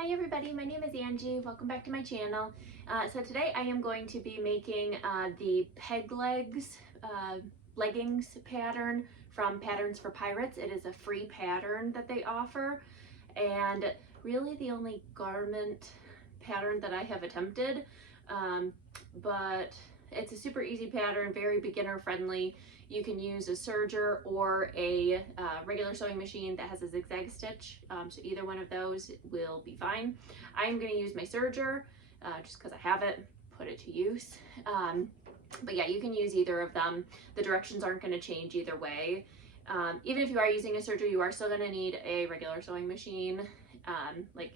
Hi everybody, my name is Angie. Welcome back to my channel. So today I am going to be making the peg legs leggings pattern from Patterns for Pirates. It is a free pattern that they offer, and really the only garment pattern that I have attempted, but it's a super easy pattern, very beginner friendly. You can use a serger or a regular sewing machine that has a zigzag stitch, so either one of those will be fine. I'm going to use my serger just because I have it, put it to use. But yeah, you can use either of them. The directions aren't going to change either way. Even if you are using a serger, you are still going to need a regular sewing machine, like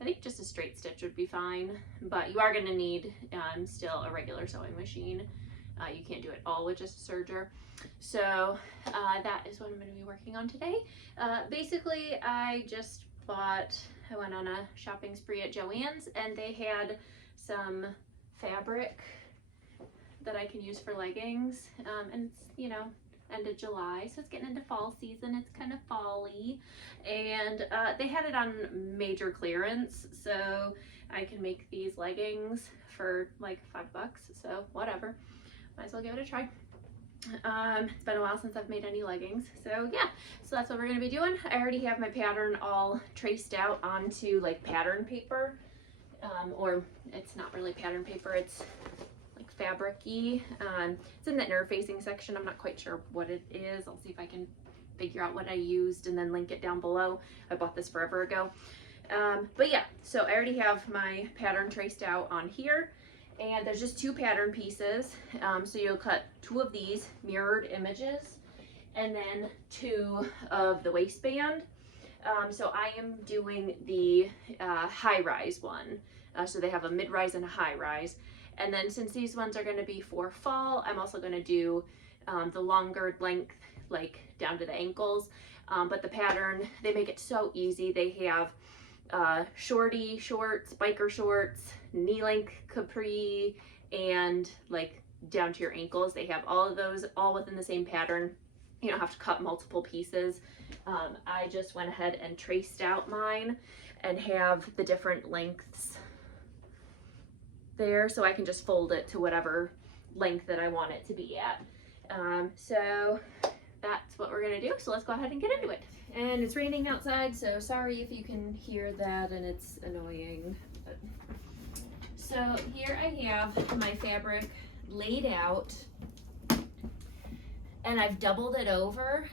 I think just a straight stitch would be fine, but you are going to need still a regular sewing machine. You can't do it all with just a serger. So that is what I'm going to be working on today. Basically, I went on a shopping spree at Joann's, and they had some fabric that I can use for leggings. And it's, you know, end of July, so it's getting into fall season. It's kind of fall-y, and they had it on major clearance, so I can make these leggings for like $5, so whatever. Might as well give it a try. It's been a while since I've made any leggings, so yeah, so that's what we're going to be doing. I already have my pattern all traced out onto like pattern paper, or it's not really pattern paper, it's like fabric-y. It's in the interfacing section. I'm not quite sure what it is. I'll see if I can figure out what I used and then link it down below. I bought this forever ago. But yeah, so I already have my pattern traced out on here. And there's just two pattern pieces. So you'll cut two of these mirrored images and then two of the waistband. So I am doing the high-rise one. So they have a mid-rise and a high-rise. And then since these ones are going to be for fall, I'm also going to do the longer length, like down to the ankles. But the pattern, they make it so easy. They have shorty shorts, biker shorts, knee length capri, and like down to your ankles. They have all of those all within the same pattern. You don't have to cut multiple pieces. I just went ahead and traced out mine and have the different lengths there, so I can just fold it to whatever length that I want it to be at. So that's what we're gonna do, so let's go ahead and get into it. And it's raining outside, so sorry if you can hear that and it's annoying. So here I have my fabric laid out, and I've doubled it over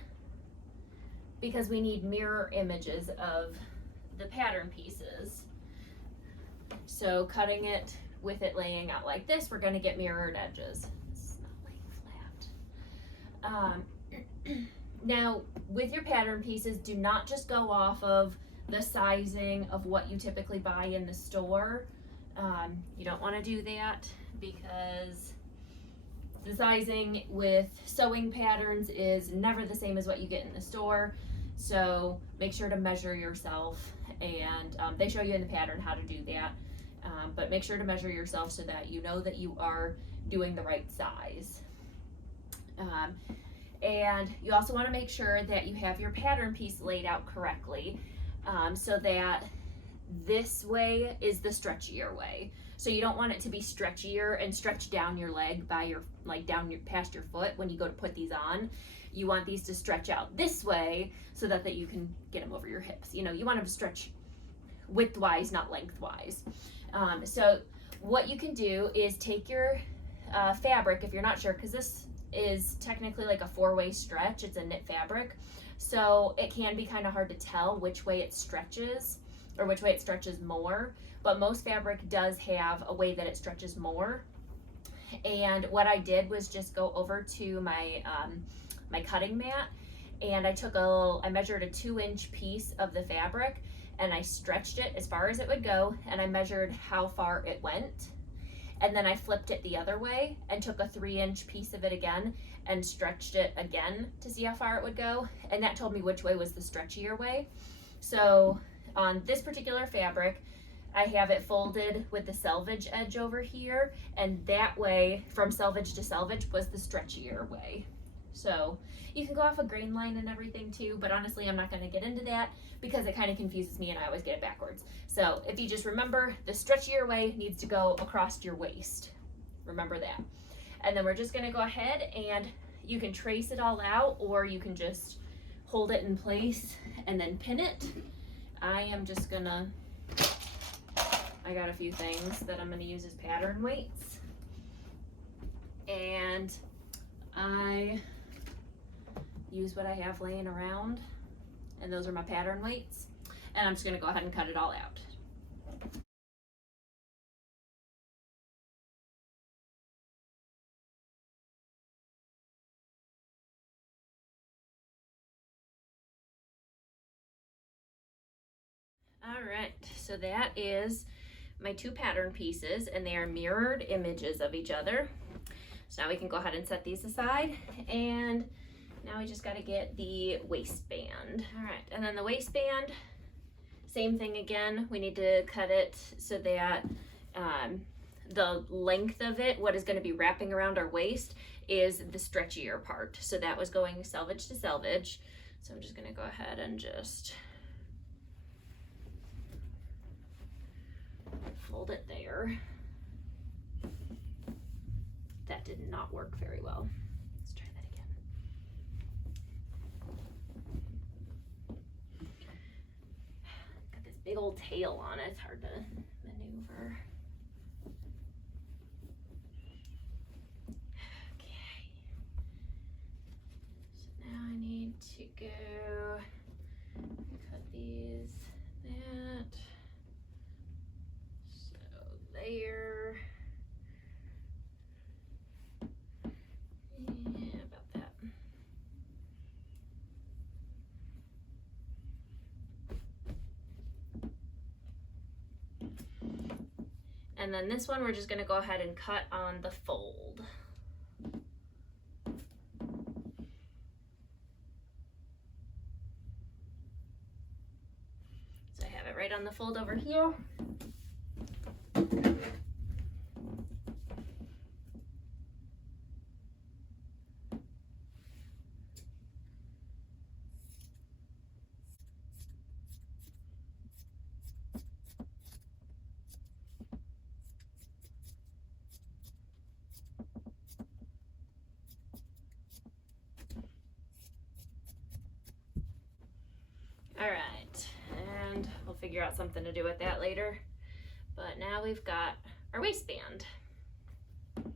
because we need mirror images of the pattern pieces. So cutting it with it laying out like this, we're going to get mirrored edges. It's not laying flat. Now, with your pattern pieces, do not just go off of the sizing of what you typically buy in the store. You don't want to do that because the sizing with sewing patterns is never the same as what you get in the store. So make sure to measure yourself, and they show you in the pattern how to do that. But make sure to measure yourself so that you know that you are doing the right size. And you also want to make sure that you have your pattern piece laid out correctly, so that this way is the stretchier way. So you don't want it to be stretchier and stretch down your leg by your, like down your past your foot when you go to put these on. You want these to stretch out this way so that you can get them over your hips. You know, you want them to stretch widthwise, not lengthwise. So what you can do is take your fabric, if you're not sure, because this is technically like a four-way stretch. It's a knit fabric, so it can be kind of hard to tell which way it stretches or which way it stretches more, but most fabric does have a way that it stretches more. And what I did was just go over to my my cutting mat, and I measured a 2-inch piece of the fabric, and I stretched it as far as it would go, and I measured how far it went. And then I flipped it the other way and took a 3-inch piece of it again and stretched it again to see how far it would go. And that told me which way was the stretchier way. So on this particular fabric, I have it folded with the selvage edge over here. And that way, from selvage to selvage, was the stretchier way. So you can go off a grain line and everything too, but honestly, I'm not going to get into that because it kind of confuses me and I always get it backwards. So if you just remember, the stretchier way needs to go across your waist. Remember that. And then we're just going to go ahead and you can trace it all out, or you can just hold it in place and then pin it. I am just gonna, I got a few things that I'm gonna use as pattern weights. And I use what I have laying around, and those are my pattern weights. And I'm just gonna go ahead and cut it all out. All right, so that is my two pattern pieces, and they are mirrored images of each other. So now we can go ahead and set these aside, and now we just got to get the waistband. All right, and then the waistband, same thing again. We need to cut it so that the length of it, what is going to be wrapping around our waist, is the stretchier part. So that was going selvage to selvage. So I'm just going to go ahead and just fold it there. That did not work very well. Let's try that again. Got this big old tail on it. It's hard to maneuver. Okay. So now I need to go cut these, that. So there. Yeah, about that. And then this one, we're just going to go ahead and cut on the fold. So I have it right on the fold over here. All right, and we'll figure out something to do with that later. But now we've got our waistband. All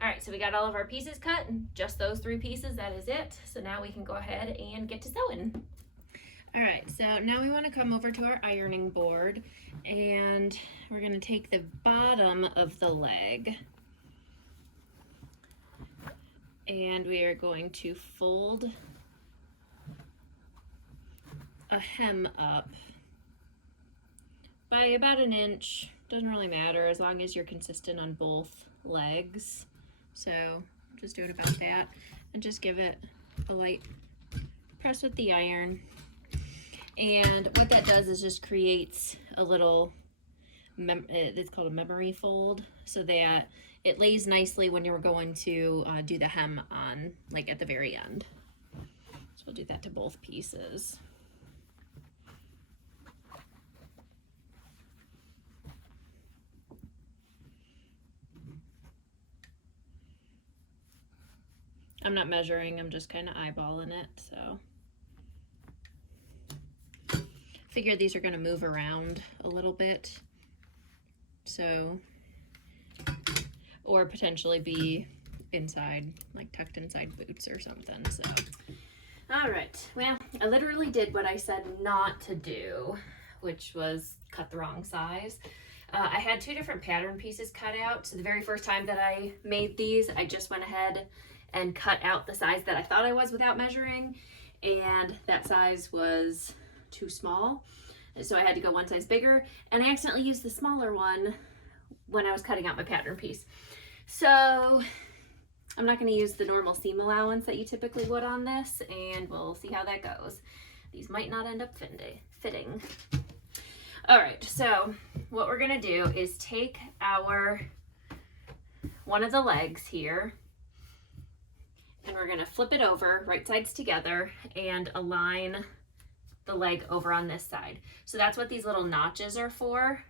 right, so we got all of our pieces cut, just those 3 pieces, that is it. So now we can go ahead and get to sewing. All right, so now we want to come over to our ironing board, and we're going to take the bottom of the leg, and we are going to fold a hem up by about 1 inch. Doesn't really matter as long as you're consistent on both legs. So just do it about that, and just give it a light press with the iron. And what that does is just creates a little, it's called a memory fold, so that it lays nicely when you're going to do the hem on, like at the very end. So we'll do that to both pieces. I'm not measuring, I'm just kind of eyeballing it, so. Figure these are going to move around a little bit, so, or potentially be inside, like tucked inside boots or something, so. All right, well, I literally did what I said not to do, which was cut the wrong size. I had 2 different pattern pieces cut out, so the very first time that I made these, I just went ahead and cut out the size that I thought I was without measuring, and that size was too small, so I had to go 1 size bigger, and I accidentally used the smaller one when I was cutting out my pattern piece. So I'm not going to use the normal seam allowance that you typically would on this, and we'll see how that goes. These might not end up fitting. All right, so what we're going to do is take one of the legs here, and we're gonna flip it over, right sides together, and align the leg over on this side. So that's what these little notches are for,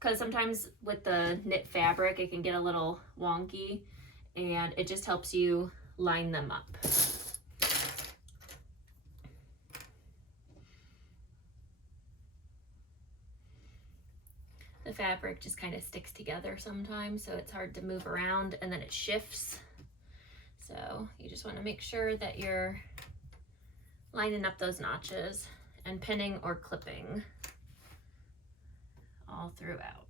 because sometimes with the knit fabric, it can get a little wonky, and it just helps you line them up. The fabric just kind of sticks together sometimes, so it's hard to move around, and then it shifts. So you just want to make sure that you're lining up those notches and pinning or clipping all throughout.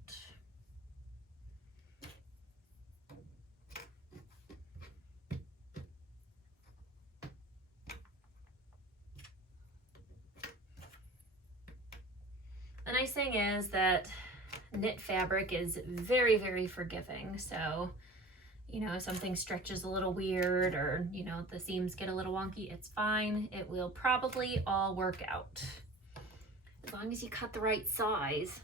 The nice thing is that knit fabric is very, very forgiving. So, you know, if something stretches a little weird, or, you know, the seams get a little wonky, it's fine. It will probably all work out, as long as you cut the right size.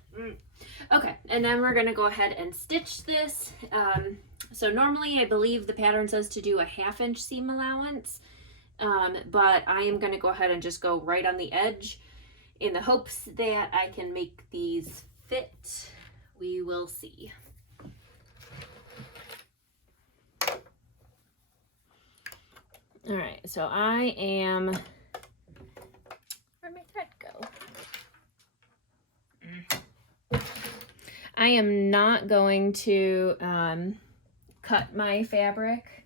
Okay, and then we're gonna go ahead and stitch this. So normally I believe the pattern says to do a 1/2 inch seam allowance, but I am gonna go ahead and just go right on the edge in the hopes that I can make these fit. We will see. All right, so I am, where'd my thread go? I am not going to cut my fabric.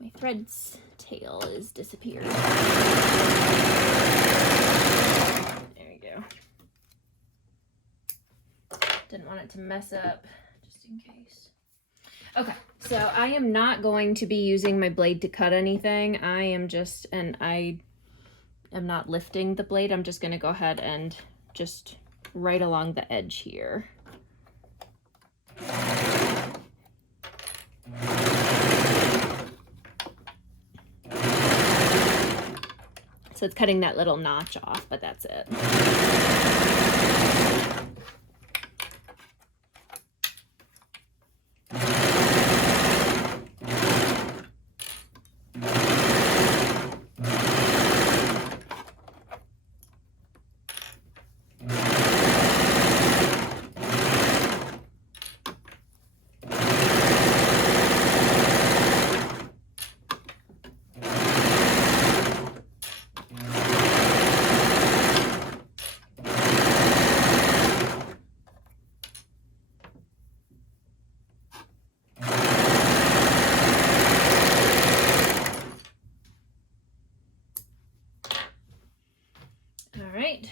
My thread's tail is disappeared. There we go. Didn't want it to mess up, just in case. Okay, so I am not going to be using my blade to cut anything. I am not lifting the blade. I'm just gonna go ahead and just right along the edge here. So it's cutting that little notch off, but that's it.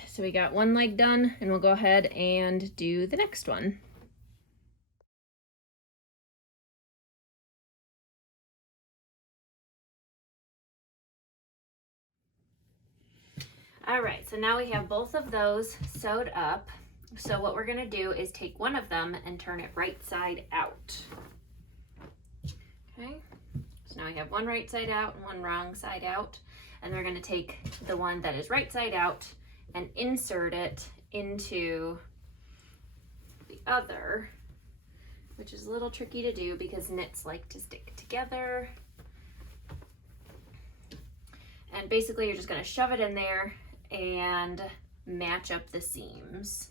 So we got one leg done, and we'll go ahead and do the next one. All right, so now we have both of those sewed up. So what we're gonna do is take one of them and turn it right side out. Okay, so now we have one right side out and one wrong side out. And we're gonna take the one that is right side out and insert it into the other, which is a little tricky to do because knits like to stick together. And basically you're just gonna shove it in there and match up the seams,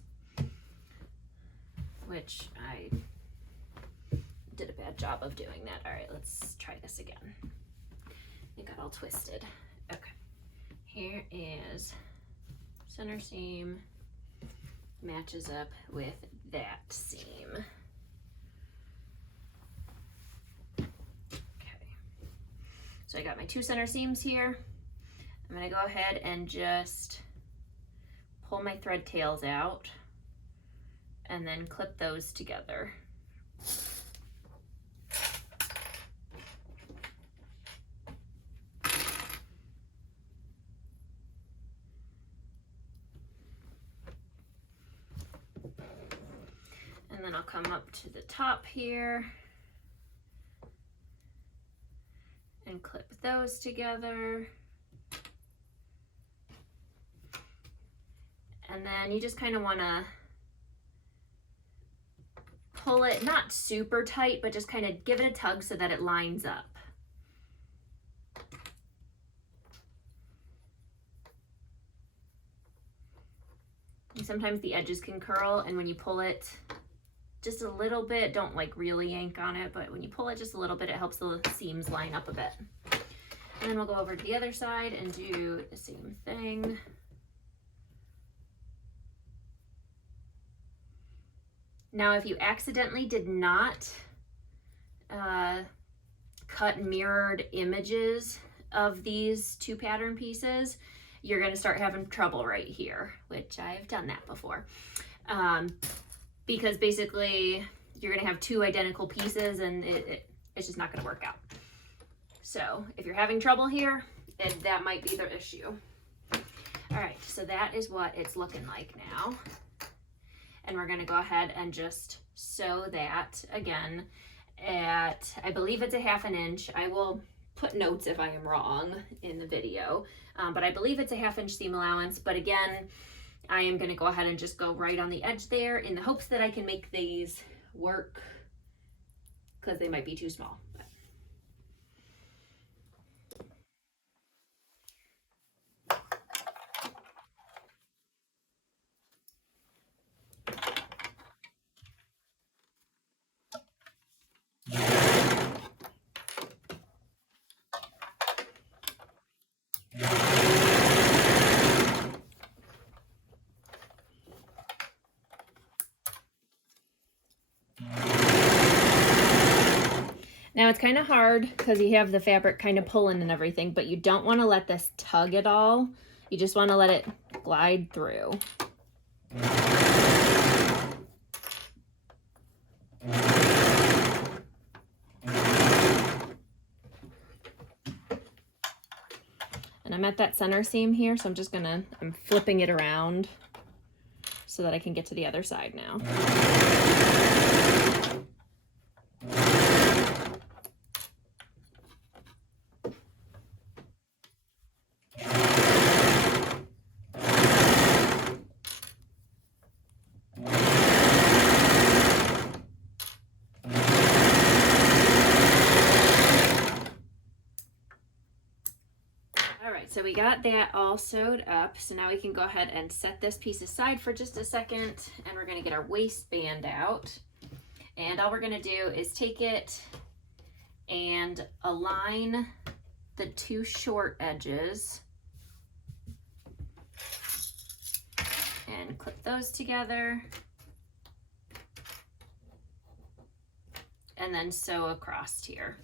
which I did a bad job of doing that. All right, let's try this again. It got all twisted. Okay, here is center seam, matches up with that seam. Okay, so I got my 2 center seams here. I'm gonna go ahead and just pull my thread tails out and then clip those together. And then I'll come up to the top here and clip those together. And then you just kind of want to pull it not super tight, but just kind of give it a tug so that it lines up. And sometimes the edges can curl, and when you pull it just a little bit, don't like really yank on it, but when you pull it just a little bit, it helps the seams line up a bit. And then we'll go over to the other side and do the same thing. Now, if you accidentally did not cut mirrored images of these two pattern pieces, you're going to start having trouble right here, which I've done that before. Because basically you're going to have two identical pieces, and it's just not going to work out. So if you're having trouble here, that might be the issue. All right, so that is what it's looking like now. And we're going to go ahead and just sew that again at, I believe it's a 1/2 inch. I will put notes if I am wrong in the video, but I believe it's a 1/2 inch seam allowance. But again, I am going to go ahead and just go right on the edge there in the hopes that I can make these work, because they might be too small. Now it's kind of hard because you have the fabric kind of pulling and everything, but you don't want to let this tug at all. You just want to let it glide through. And I'm at that center seam here, so I'm flipping it around so that I can get to the other side now. So we got that all sewed up. So now we can go ahead and set this piece aside for just a second, and we're gonna get our waistband out. And all we're gonna do is take it and align the two short edges and clip those together, and then sew across here.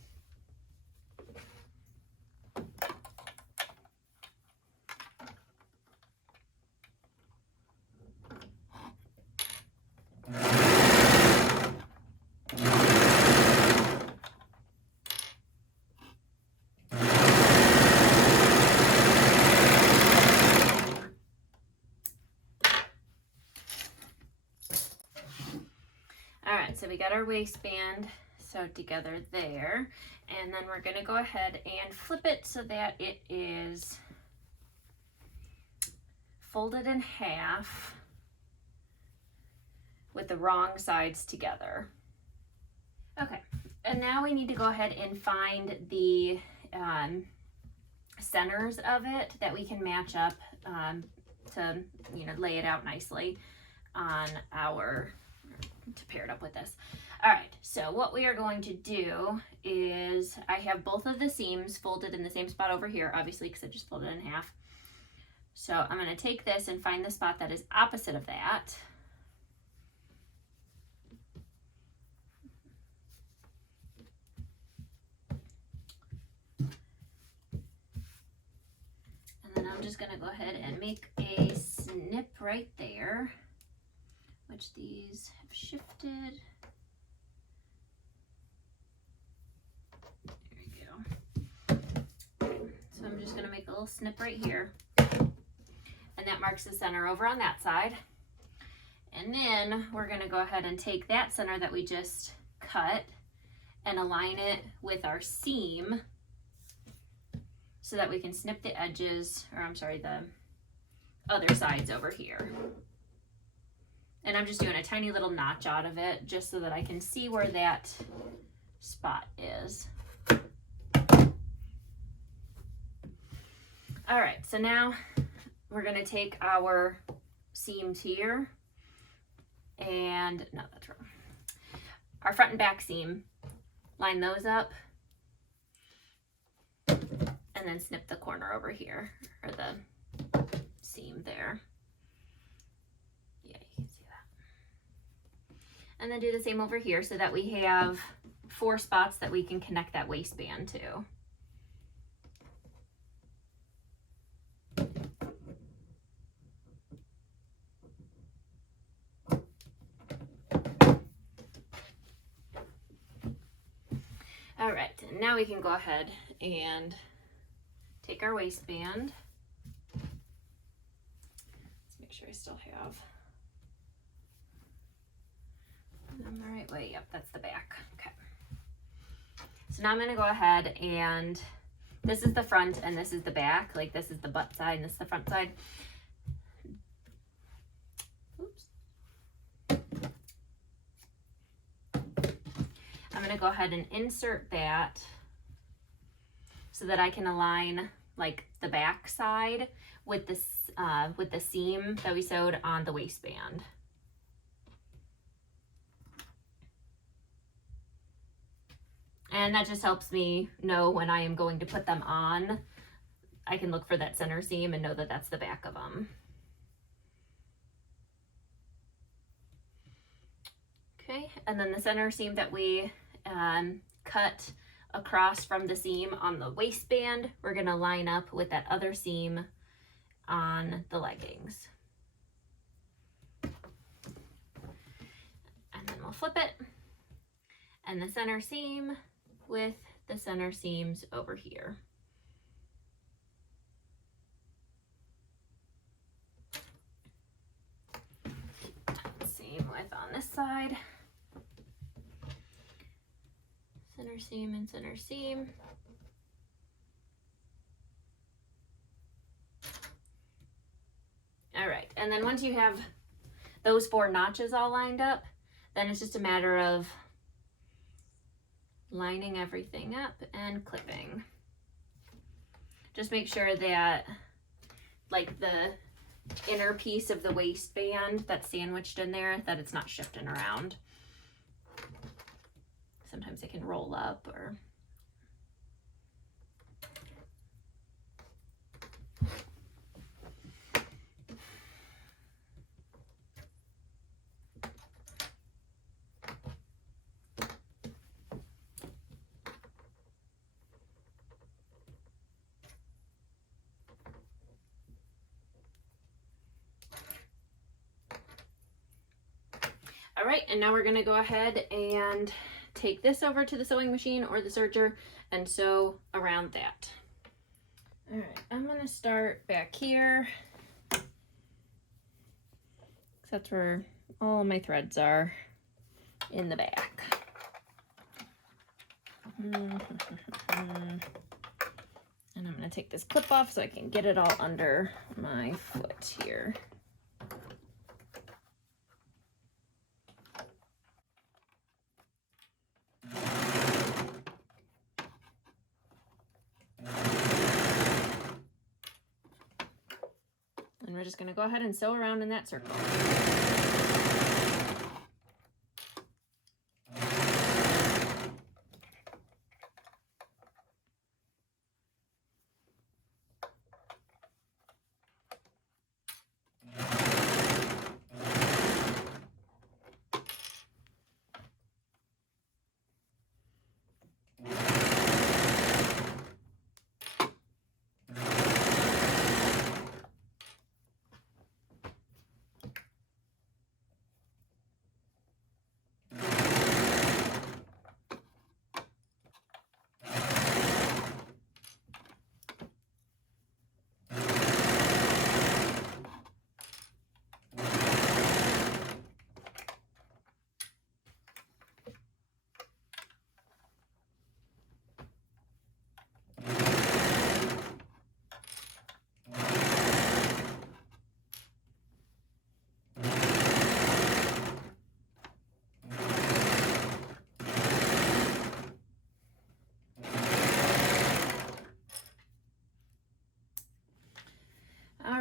So we got our waistband sewed together there, and then we're gonna go ahead and flip it so that it is folded in half with the wrong sides together. Okay, and now we need to go ahead and find the centers of it that we can match up to, lay it out nicely on to pair it up with this. All right, so what we are going to do is, I have both of the seams folded in the same spot over here, obviously, because I just folded it in half. So I'm going to take this and find the spot that is opposite of that. And then I'm just going to go ahead and make a snip right there, which these have shifted. There we go. So I'm just going to make a little snip right here. And that marks the center over on that side. And then we're going to go ahead and take that center that we just cut and align it with our seam so that we can snip the edges, or I'm sorry, the other sides over here. And I'm just doing a tiny little notch out of it just so that I can see where that spot is. All right, so now we're gonna take our seams here and, no, that's wrong. Our front and back seam, line those up and then snip the corner over here, or the seam there. Yeah, you can see that. And then do the same over here so that we have 4 spots that we can connect that waistband to. All right, and now we can go ahead and take our waistband. Let's make sure I still have them the right way. Yep, that's the back. Okay. So now I'm gonna go ahead and this is the front and this is the back. Like this is the butt side and this is the front side. Oops. I'm gonna go ahead and insert that so that I can align like the back side with this with the seam that we sewed on the waistband. And that just helps me know when I am going to put them on. I can look for that center seam and know that that's the back of them. Okay, and then the center seam that we cut across from the seam on the waistband, we're gonna line up with that other seam on the leggings. And then we'll flip it, and the center seam with the center seams over here. Same width on this side. Center seam and center seam. All right, and then once you have those 4 notches all lined up, then it's just a matter of lining everything up and clipping. Just make sure that like the inner piece of the waistband that's sandwiched in there, that it's not shifting around. Sometimes it can roll up or all right, and now we're gonna go ahead and take this over to the sewing machine or the serger and sew around that. All right, I'm gonna start back here. That's where all my threads are, in the back. And I'm gonna take this clip off so I can get it all under my foot here. And we're just gonna go ahead and sew around in that circle.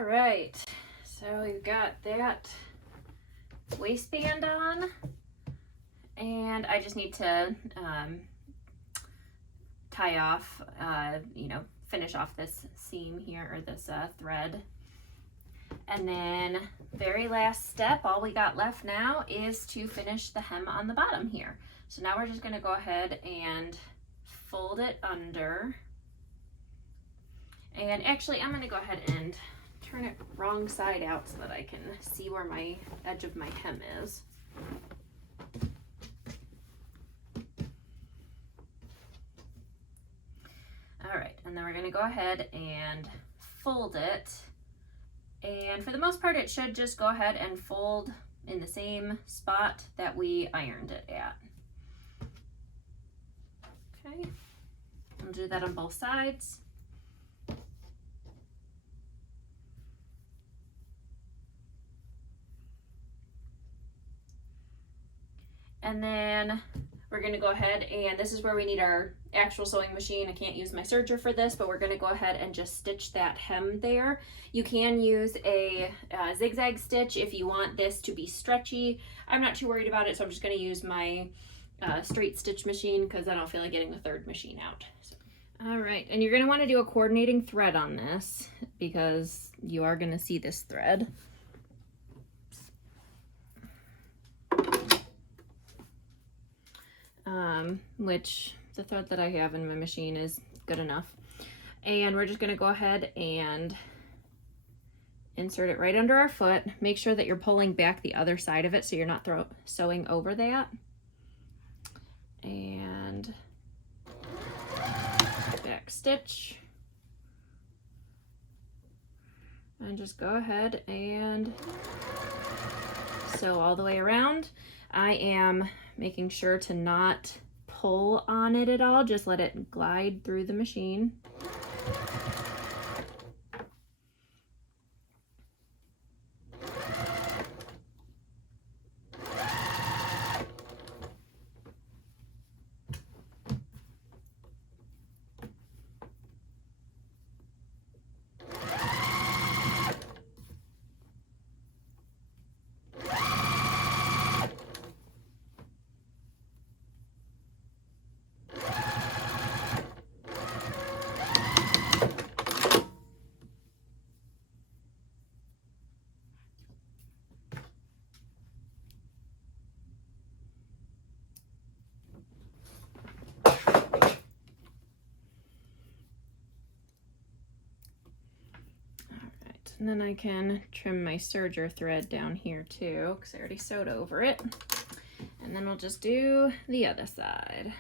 right, so we've got that waistband on, and I just need to tie off, you know, finish off this seam here, or this thread. And then very last step, all we got left now is to finish the hem on the bottom here. So now we're just gonna go ahead and fold it under. And actually, I'm gonna go ahead and turn it wrong side out so that I can see where my edge of my hem is. All right, and then we're gonna go ahead and fold it. And for the most part, it should just go ahead and fold in the same spot that we ironed it at. Okay, I'll do that on both sides. And then we're gonna go ahead, and this is where we need our actual sewing machine. I can't use my serger for this, but we're gonna go ahead and just stitch that hem there. You can use a zigzag stitch if you want this to be stretchy. I'm not too worried about it, so I'm just gonna use my straight stitch machine because I don't feel like getting the third machine out. So. All right, and you're gonna wanna do a coordinating thread on this because you are gonna see this thread. Which the thread that I have in my machine is good enough. And we're just gonna go ahead and insert it right under our foot. Make sure that you're pulling back the other side of it so you're not sewing over that. And back stitch. And just go ahead and sew all the way around. I am making sure to not pull on it at all, just let it glide through the machine. And then I can trim my serger thread down here too, because I already sewed over it. And then we'll just do the other side.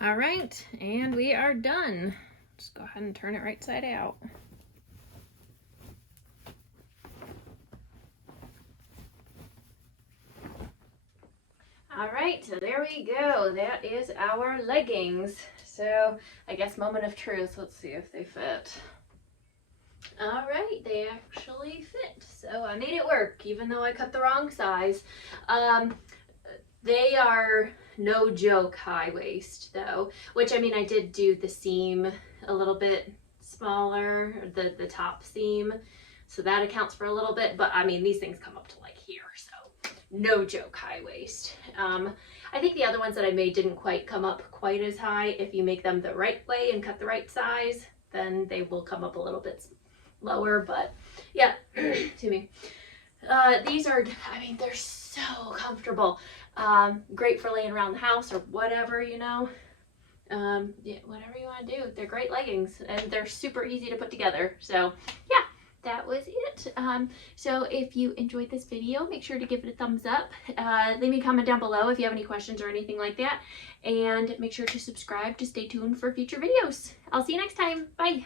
All right, and we are done. Just go ahead and turn it right side out. All right, so there we go. That is our leggings. So I guess moment of truth. Let's see if they fit. All right, they actually fit. So I made it work, even though I cut the wrong size. They are no joke high waist though, which I mean, I did do the seam a little bit smaller, the top seam. So that accounts for a little bit, but I mean, these things come up to like here, so no joke high waist. I think the other ones that I made didn't quite come up quite as high. If you make them the right way and cut the right size, then they will come up a little bit lower, but yeah, to me. These are, I mean, they're so comfortable. Great for laying around the house or whatever, you know. Yeah, whatever you want to do. They're great leggings and they're super easy to put together. So yeah, that was it. So if you enjoyed this video, make sure to give it a thumbs up. Leave me a comment down below if you have any questions or anything like that. And make sure to subscribe to stay tuned for future videos. I'll see you next time. Bye.